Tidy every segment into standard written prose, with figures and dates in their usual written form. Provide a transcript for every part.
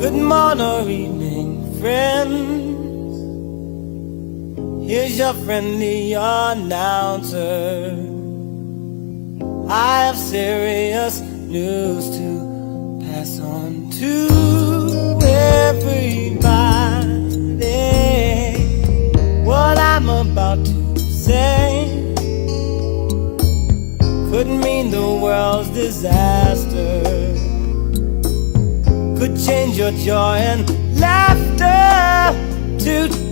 Good morning or evening, friends. Here's your friendly announcer. I have serious news to pass on to everybody. What I'm about to say could mean the world's disaster, could change your joy and laughter to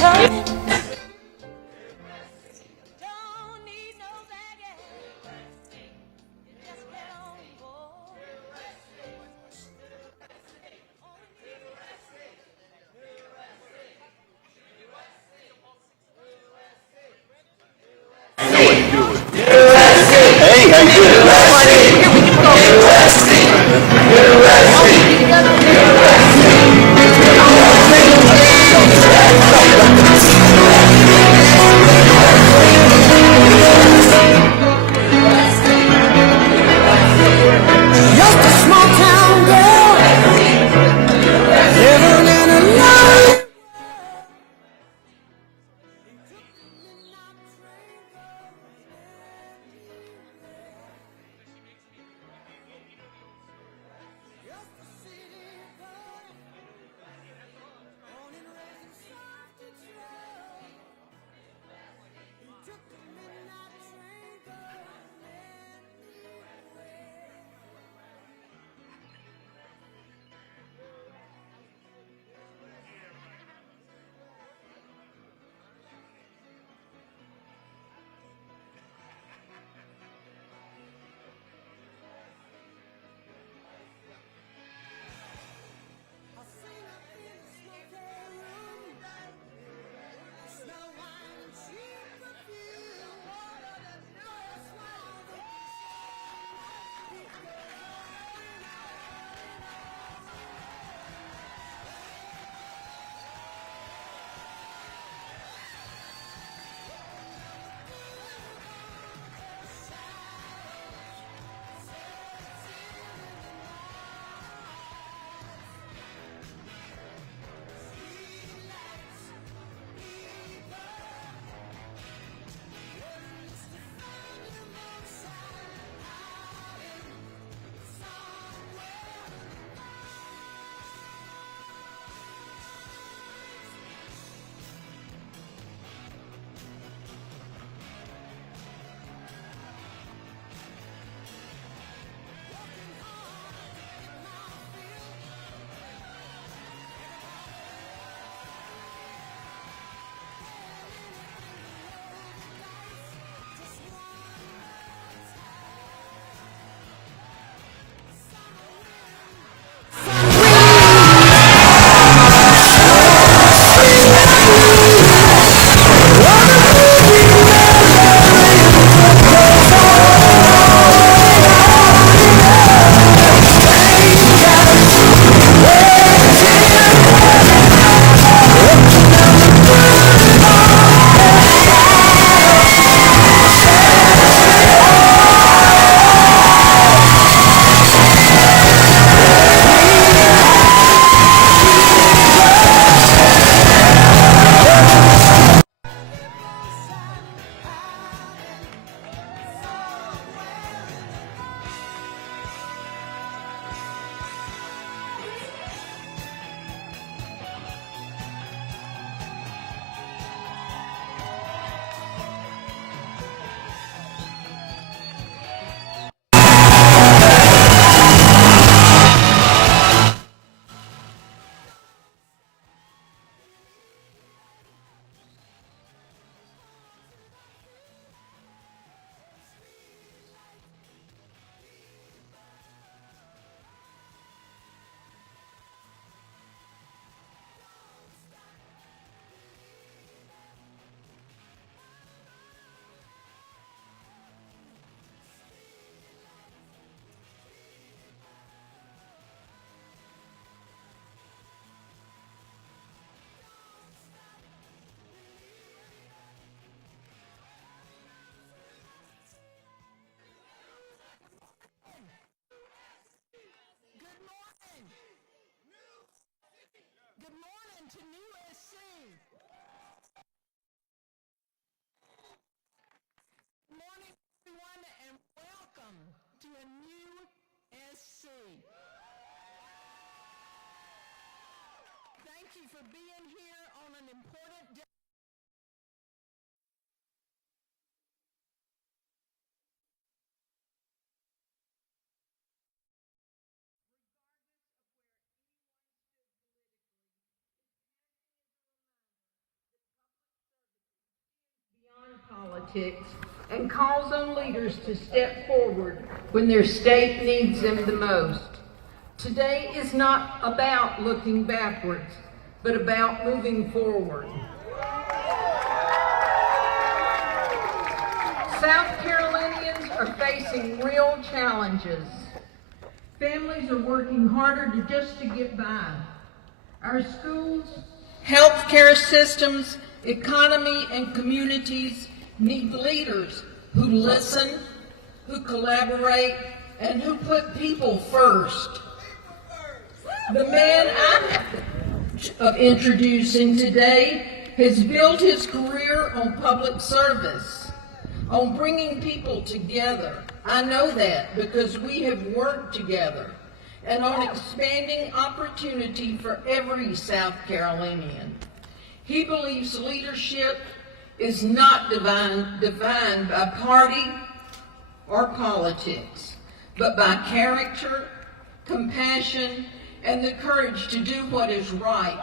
coming. Don't need no baggage. You just get on board. Hey, how Just a small town girl living in a lonely. Good morning to New SC. Good morning, everyone, and welcome to a new SC. Thank you for being here on an important day. Regardless of where anyone stood politically, this Saturday is a reminder that politics and calls on leaders to step forward when their state needs them the most. Today is not about looking backwards, but about moving forward. South Carolinians are facing real challenges. Families are working harder just to get by. Our schools, healthcare systems, economy, and communities need leaders who listen, who collaborate, and who put people first. The man I'm introducing today has built his career on public service, on bringing people together. I know that because we have worked together, and on expanding opportunity for every South Carolinian. He believes leadership is not defined by party or politics, but by character, compassion, and the courage to do what is right.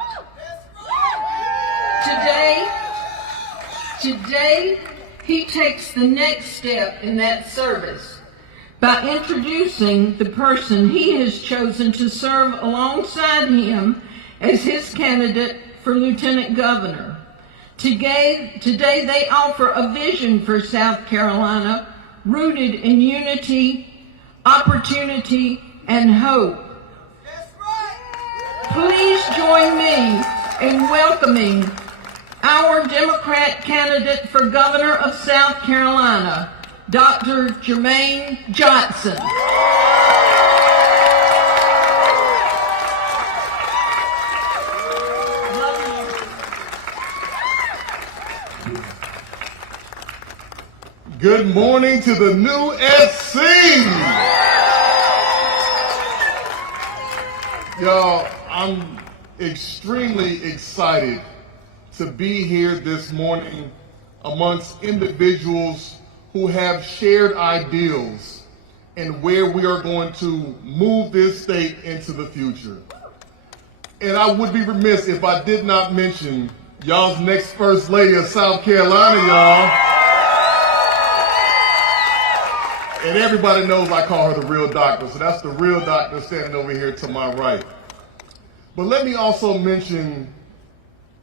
Today, he takes the next step in that service by introducing the person he has chosen to serve alongside him as his candidate for Lieutenant Governor. Today they offer a vision for South Carolina rooted in unity, opportunity, and hope. Please join me in welcoming our Democrat candidate for Governor of South Carolina, Dr. Jermaine Johnson. Good morning to the new SC. Y'all, I'm extremely excited to be here this morning amongst individuals who have shared ideals and where we are going to move this state into the future. And I would be remiss if I did not mention y'all's next First Lady of South Carolina, y'all. And everybody knows I call her the real doctor, so that's the real doctor standing over here to my right. But let me also mention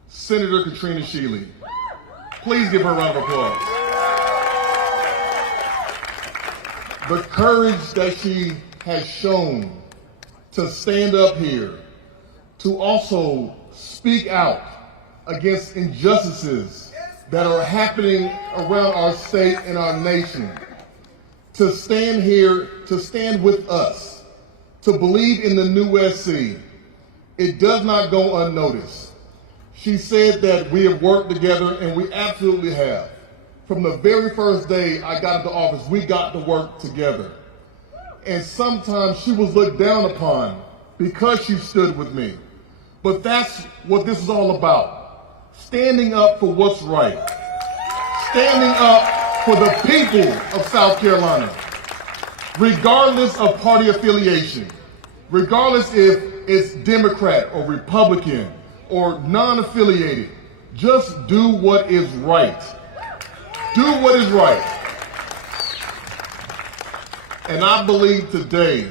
Senator Katrina Shealy. Please give her a round of applause. The courage that she has shown to stand up here, to also speak out against injustices that are happening around our state and our nation. To stand here, to stand with us, to believe in the new SC, it does not go unnoticed. She said that we have worked together, and we absolutely have. From the very first day I got into office, we got to work together. And sometimes she was looked down upon because she stood with me. But that's what this is all about. Standing up for what's right. Standing up for the people of South Carolina, regardless of party affiliation, regardless if it's Democrat or Republican or non-affiliated, just do what is right. Do what is right. And I believe today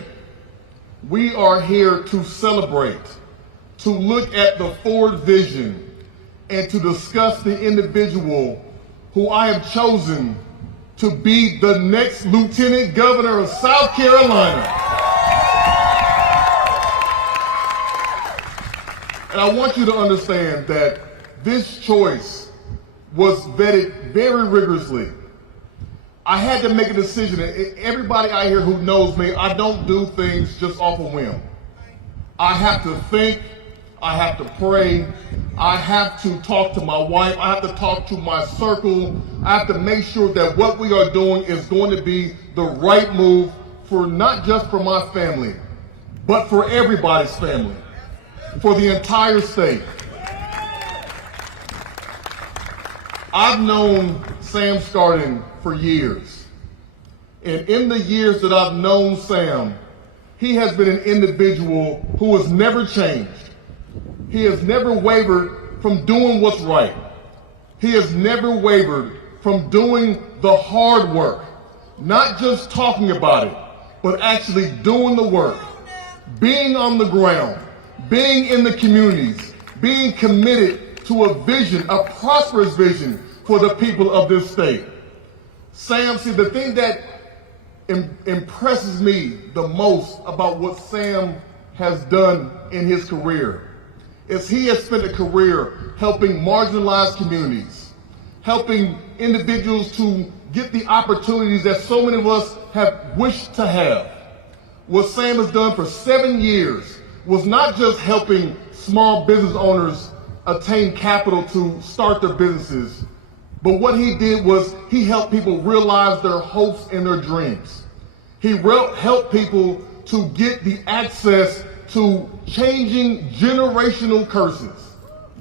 we are here to celebrate, to look at the forward vision, and to discuss the individual who I have chosen to be the next Lieutenant Governor of South Carolina. And I want you to understand that this choice was vetted very rigorously. I had to make a decision. Everybody out here who knows me, I don't do things just off a whim. I have to think, I have to pray, I have to talk to my wife, I have to talk to my circle, I have to make sure that what we are doing is going to be the right move for not just for my family, but for everybody's family, for the entire state. I've known Sam Skardon for years. And in the years that I've known Sam, he has been an individual who has never changed. He has never wavered from doing what's right. He has never wavered from doing the hard work, not just talking about it, but actually doing the work, being on the ground, being in the communities, being committed to a vision, a prosperous vision for the people of this state. Sam, see, the thing that impresses me the most about what Sam has done in his career is he has spent a career helping marginalized communities, helping individuals to get the opportunities that so many of us have wished to have. What Sam has done for 7 years was not just helping small business owners attain capital to start their businesses, but what he did was he helped people realize their hopes and their dreams. He helped people to get the access to changing generational curses,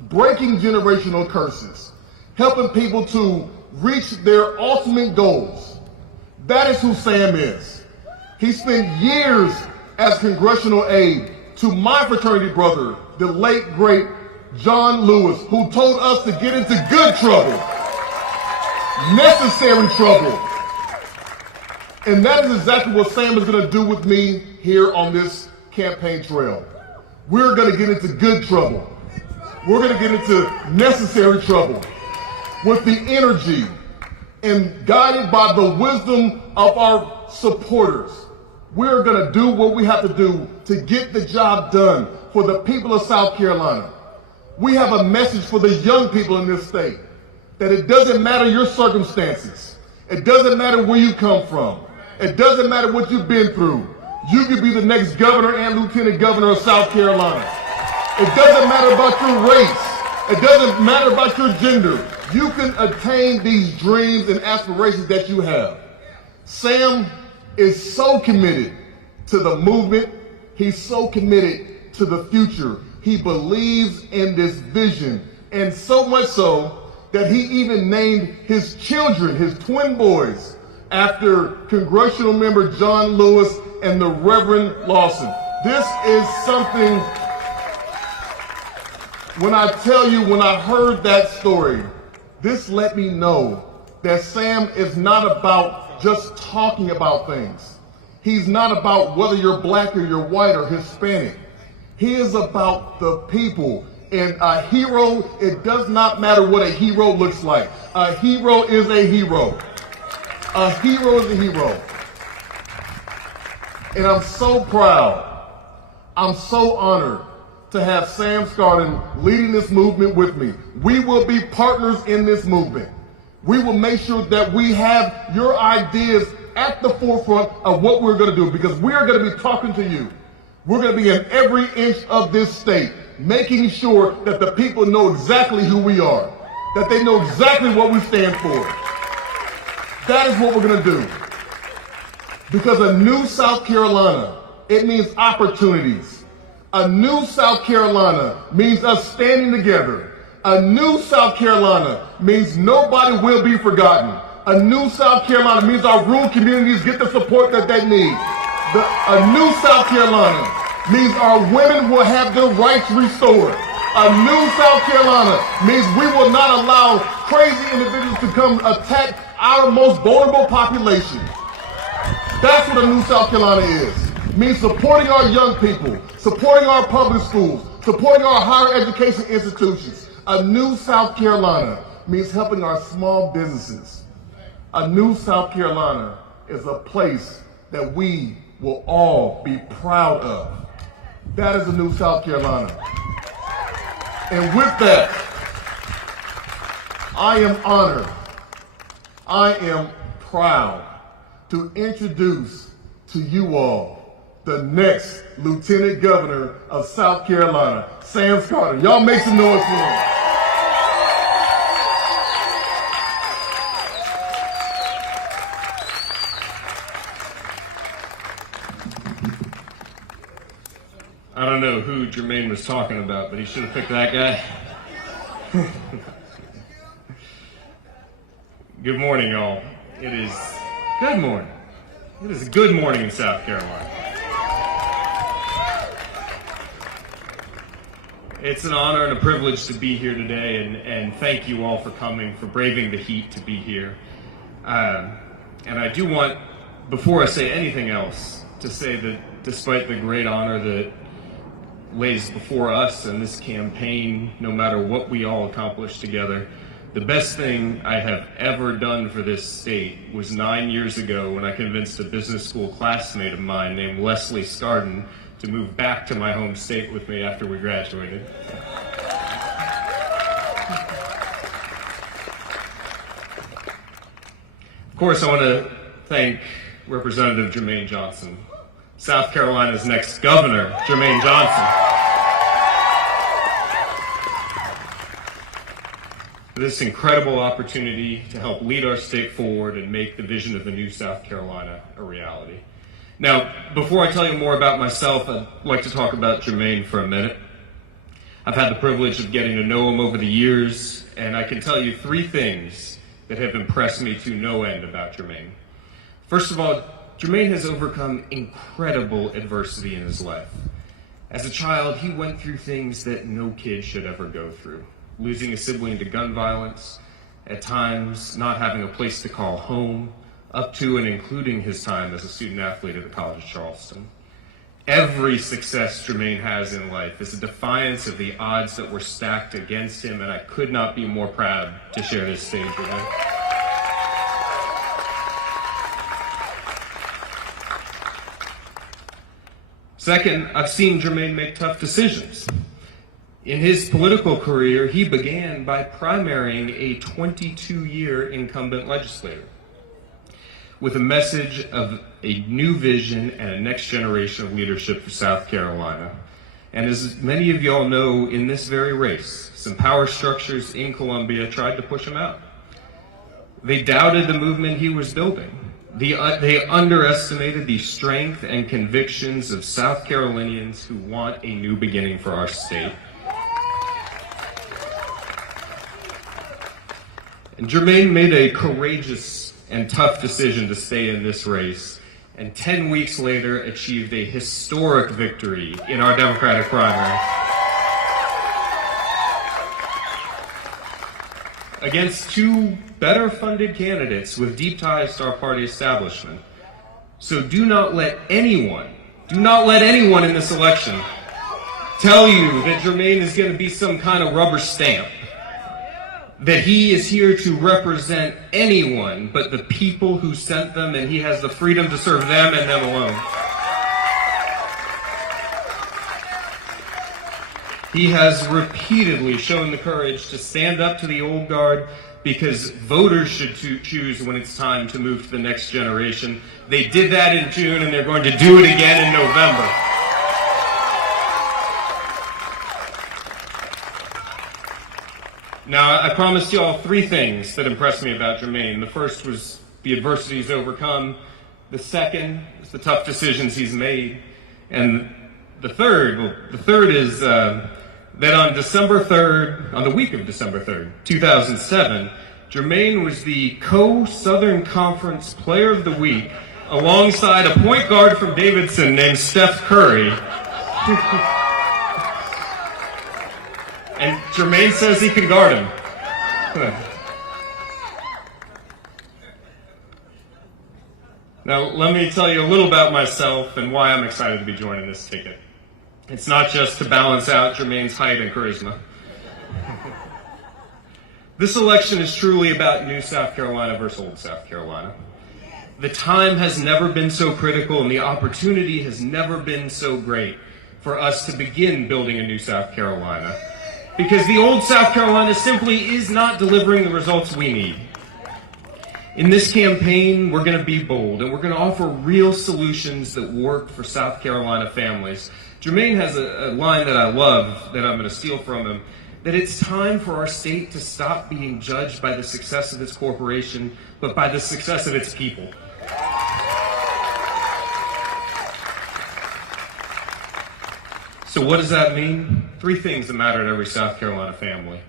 breaking generational curses, helping people to reach their ultimate goals. That is who Sam is. He spent years as congressional aide to my fraternity brother, the late, great John Lewis, who told us to get into good trouble, necessary trouble. And that is exactly what Sam is going to do with me here on this campaign trail. We're going to get into good trouble. We're going to get into necessary trouble with the energy and guided by the wisdom of our supporters. We're going to do what we have to do to get the job done for the people of South Carolina. We have a message for the young people in this state that it doesn't matter your circumstances. It doesn't matter where you come from. It doesn't matter what you've been through. You could be the next governor and lieutenant governor of South Carolina. It doesn't matter about your race. It doesn't matter about your gender. You can attain these dreams and aspirations that you have. Sam is so committed to the movement. He's so committed to the future. He believes in this vision, and so much so that he even named his children, his twin boys, after congressional member John Lewis and the Reverend Lawson. This is something, when I tell you, when I heard that story, this let me know that Sam is not about just talking about things. He's not about whether you're black or you're white or Hispanic. He is about the people. And a hero, it does not matter what a hero looks like. A hero is a hero. A hero is a hero. And I'm so proud, I'm so honored to have Sam Skardon leading this movement with me. We will be partners in this movement. We will make sure that we have your ideas at the forefront of what we're going to do, because we are going to be talking to you. We're going to be in every inch of this state, making sure that the people know exactly who we are, that they know exactly what we stand for. That is what we're going to do. Because a new South Carolina, it means opportunities. A new South Carolina means us standing together. A new South Carolina means nobody will be forgotten. A new South Carolina means our rural communities get the support that they need. A new South Carolina means our women will have their rights restored. A new South Carolina means we will not allow crazy individuals to come attack our most vulnerable population. That's what a new South Carolina is. It means supporting our young people, supporting our public schools, supporting our higher education institutions. A new South Carolina means helping our small businesses. A new South Carolina is a place that we will all be proud of. That is a new South Carolina. And with that, I am honored, I am proud to introduce to you all the next Lieutenant Governor of South Carolina, Sam Skardon. Y'all make some noise for him. I don't know who Jermaine was talking about, but he should have picked that guy. Good morning, y'all. It is good morning. It is a good morning in South Carolina. It's an honor and a privilege to be here today, and thank you all for coming, for braving the heat to be here. And I do want, before I say anything else, to say that despite the great honor that lays before us in this campaign, no matter what we all accomplish together, the best thing I have ever done for this state was 9 years ago when I convinced a business school classmate of mine named Leslie Skardon to move back to my home state with me after we graduated. Of course, I want to thank Representative Jermaine Johnson, South Carolina's next governor, Jermaine Johnson, for this incredible opportunity to help lead our state forward and make the vision of the new South Carolina a reality. Now, before I tell you more about myself, I'd like to talk about Jermaine for a minute. I've had the privilege of getting to know him over the years, and I can tell you 3 things that have impressed me to no end about Jermaine. First of all, Jermaine has overcome incredible adversity in his life. As a child, he went through things that no kid should ever go through. Losing a sibling to gun violence, at times not having a place to call home, up to and including his time as a student athlete at the College of Charleston. Every success Jermaine has in life is a defiance of the odds that were stacked against him, and I could not be more proud to share this stage with him. Second, I've seen Jermaine make tough decisions. In his political career, he began by primarying a 22-year incumbent legislator with a message of a new vision and a next generation of leadership for South Carolina. And as many of y'all know, in this very race, some power structures in Columbia tried to push him out. They doubted the movement he was building. They underestimated the strength and convictions of South Carolinians who want a new beginning for our state. And Jermaine made a courageous and tough decision to stay in this race, and 10 weeks later achieved a historic victory in our Democratic primary against 2 better funded candidates with deep ties to our party establishment. So do not let anyone in this election tell you that Jermaine is going to be some kind of rubber stamp, that he is here to represent anyone but the people who sent them, and he has the freedom to serve them and them alone. He has repeatedly shown the courage to stand up to the old guard, because voters should choose when it's time to move to the next generation. They did that in June, and they're going to do it again in November. Now, I promised you all 3 things that impressed me about Jermaine. The first was the adversity he's overcome. The second is the tough decisions he's made. And the third is that on the week of December 3rd, 2007, Jermaine was the co-Southern Conference Player of the Week alongside a point guard from Davidson named Steph Curry. And Jermaine says he can guard him. Now, let me tell you a little about myself and why I'm excited to be joining this ticket. It's not just to balance out Jermaine's height and charisma. This election is truly about new South Carolina versus old South Carolina. The time has never been so critical, and the opportunity has never been so great for us to begin building a new South Carolina, because the old South Carolina simply is not delivering the results we need. In this campaign, we're going to be bold, and we're going to offer real solutions that work for South Carolina families. Jermaine has a line that I love that I'm going to steal from him, that it's time for our state to stop being judged by the success of its corporation, but by the success of its people. So what does that mean? 3 things that matter to every South Carolina family.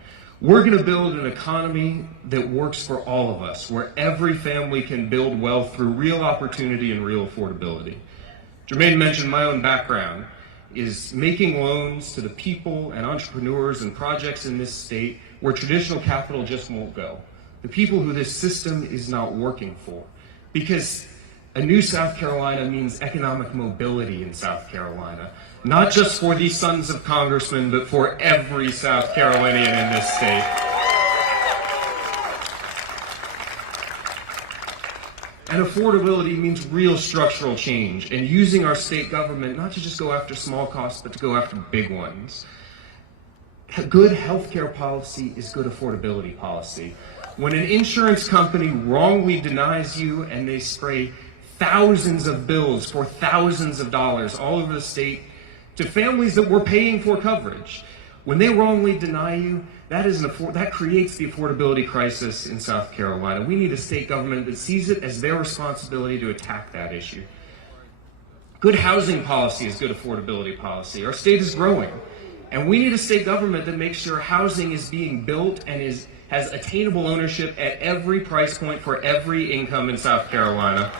We're going to build an economy that works for all of us, where every family can build wealth through real opportunity and real affordability. Jermaine mentioned my own background. is making loans to the people and entrepreneurs and projects in this state where traditional capital just won't go. The people who this system is not working for. Because a new South Carolina means economic mobility in South Carolina. Not just for these sons of congressmen, but for every South Carolinian in this state. And affordability means real structural change and using our state government not to just go after small costs, but to go after big ones. Good healthcare policy is good affordability policy. When an insurance company wrongly denies you and they spray thousands of bills for thousands of dollars all over the state to families that were paying for coverage, when they wrongly deny you, that creates the affordability crisis in South Carolina. We need a state government that sees it as their responsibility to attack that issue. Good housing policy is good affordability policy. Our state is growing, and we need a state government that makes sure housing is being built and has attainable ownership at every price point for every income in South Carolina.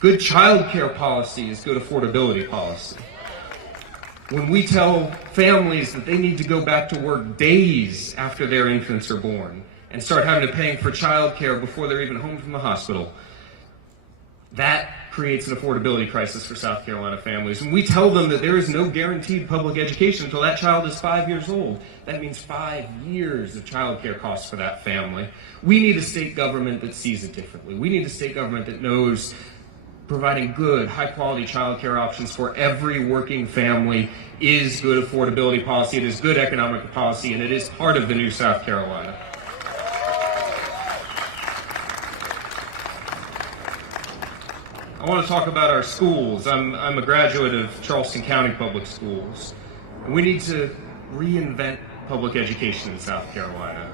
Good child care policy is good affordability policy. When we tell families that they need to go back to work days after their infants are born and start having to pay for child care before they're even home from the hospital, that creates an affordability crisis for South Carolina families. When we tell them that there is no guaranteed public education until that child is 5 years old, that means 5 years of child care costs for that family. We need a state government that sees it differently. We need a state government that knows providing good, high-quality child care options for every working family is good affordability policy, it is good economic policy, and it is part of the new South Carolina. I want to talk about our schools. I'm a graduate of Charleston County Public Schools. We need to reinvent public education in South Carolina.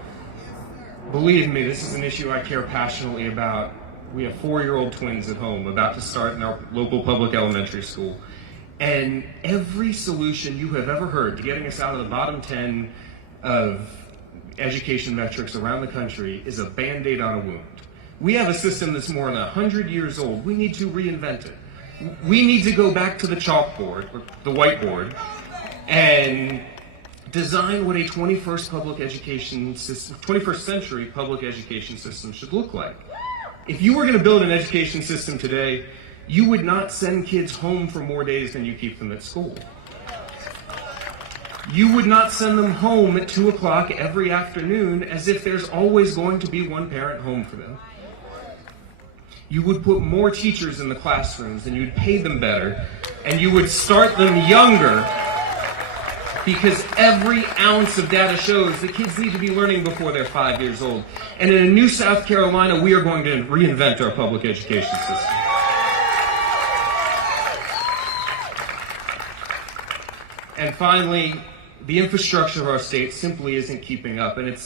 Believe me, this is an issue I care passionately about. We have 4-year-old twins at home about to start in our local public elementary school. And every solution you have ever heard to getting us out of the bottom 10 of education metrics around the country is a Band-Aid on a wound. We have a system that's more than 100 years old. We need to reinvent it. We need to go back to the chalkboard, or the whiteboard, and design what a 21st century public education system should look like. If you were going to build an education system today, you would not send kids home for more days than you keep them at school. You would not send them home at 2 o'clock every afternoon as if there's always going to be one parent home for them. You would put more teachers in the classrooms and you'd pay them better, and you would start them younger, because every ounce of data shows that kids need to be learning before they're 5 years old. And in a new South Carolina, we are going to reinvent our public education system. And finally, the infrastructure of our state simply isn't keeping up, and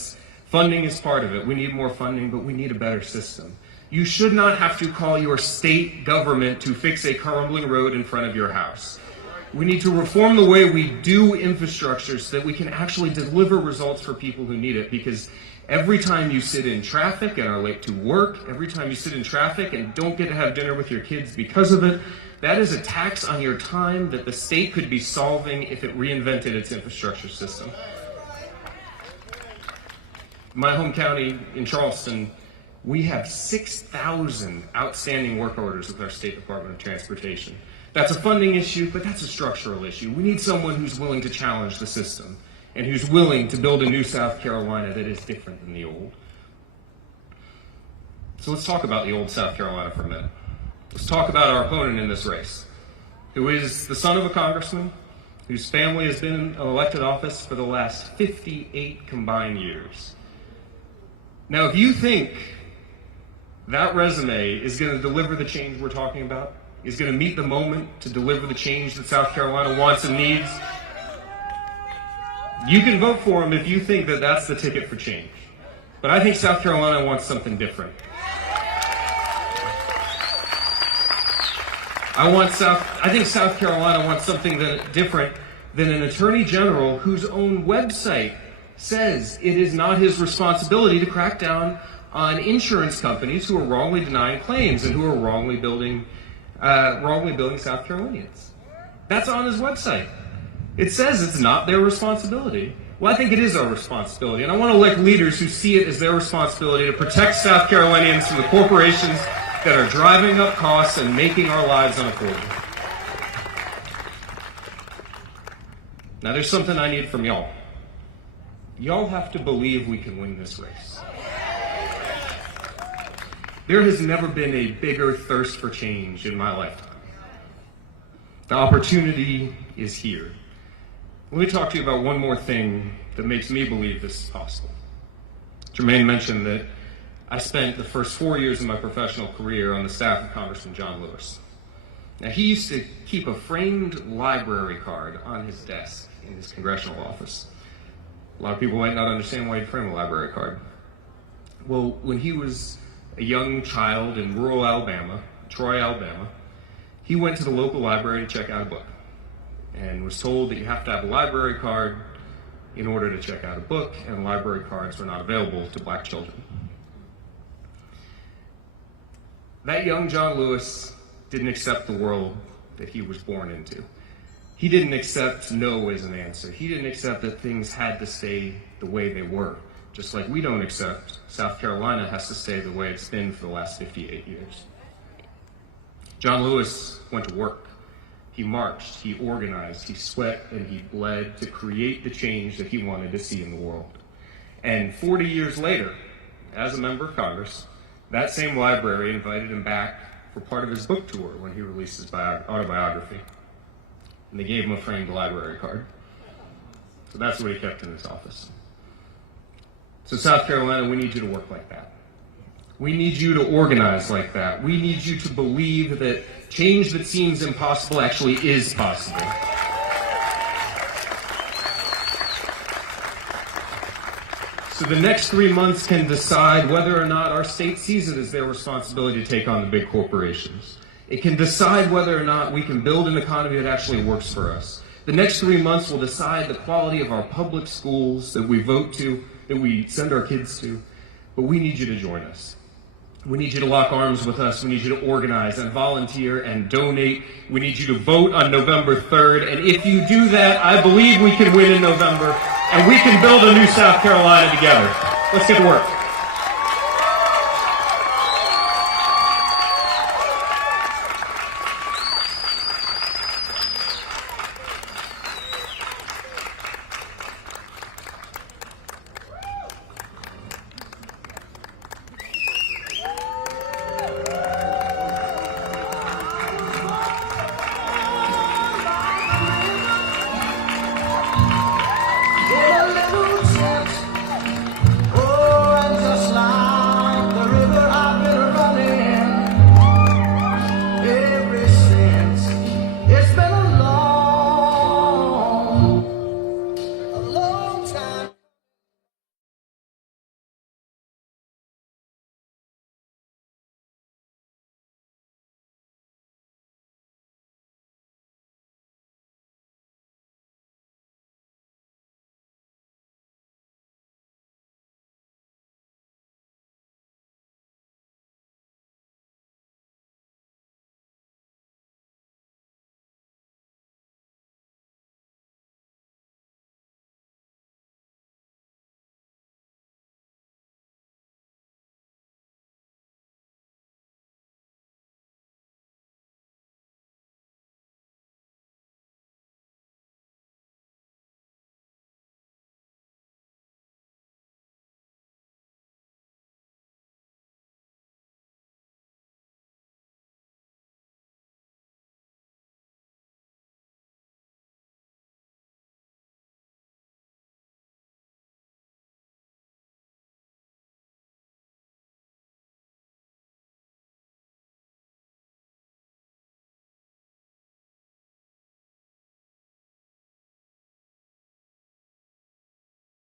funding is part of it. We need more funding, but we need a better system. You should not have to call your state government to fix a crumbling road in front of your house. We need to reform the way we do infrastructure so that we can actually deliver results for people who need it, because every time you sit in traffic and are late to work, every time you sit in traffic and don't get to have dinner with your kids because of it, that is a tax on your time that the state could be solving if it reinvented its infrastructure system. My home county in Charleston, we have 6,000 outstanding work orders with our State Department of Transportation. That's a funding issue, but that's a structural issue. We need someone who's willing to challenge the system and who's willing to build a new South Carolina that is different than the old. So let's talk about the old South Carolina for a minute. Let's talk about our opponent in this race, who is the son of a congressman, whose family has been in elected office for the last 58 combined years. Now, if you think that resume is going to deliver the change we're talking about, is going to meet the moment to deliver the change that South Carolina wants and needs, you can vote for him if you think that that's the ticket for change. But I think South Carolina wants something different. I think South Carolina wants something different than an attorney general whose own website says it is not his responsibility to crack down on insurance companies who are wrongly denying claims and who are wrongly building wrongly billing South Carolinians. That's on his website. It says it's not their responsibility. Well, I think it is our responsibility, and I want to elect leaders who see it as their responsibility to protect South Carolinians from the corporations that are driving up costs and making our lives unaffordable. Now, there's something I need from y'all. Y'all have to believe we can win this race. There has never been a bigger thirst for change in my lifetime. The opportunity is here. Let me talk to you about one more thing that makes me believe this is possible. Jermaine mentioned that I spent the first 4 years of my professional career on the staff of Congressman John Lewis. Now, he used to keep a framed library card on his desk in his congressional office. A lot of people might not understand why he'd frame a library card. Well, when he was a young child in rural Alabama, Troy, Alabama, he went to the local library to check out a book and was told that you have to have a library card in order to check out a book, and library cards were not available to black children. That young John Lewis didn't accept the world that he was born into. He didn't accept no as an answer. He didn't accept that things had to stay the way they were, just like we don't accept South Carolina has to stay the way it's been for the last 58 years. John Lewis went to work. He marched, he organized, he sweat, and he bled to create the change that he wanted to see in the world. And 40 years later, as a member of Congress, that same library invited him back for part of his book tour when he released his autobiography. And they gave him a framed library card. So that's what he kept in his office. So South Carolina, we need you to work like that. We need you to organize like that. We need you to believe that change that seems impossible actually is possible. So the next 3 months can decide whether or not our state sees it as their responsibility to take on the big corporations. It can decide whether or not we can build an economy that actually works for us. The next 3 months will decide the quality of our public schools that we vote to, that we send our kids to. But we need you to join us. We need you to lock arms with us. We need you to organize and volunteer and donate. We need you to vote on November 3rd. And if you do that, I believe we can win in November, and we can build a new South Carolina together. Let's get to work.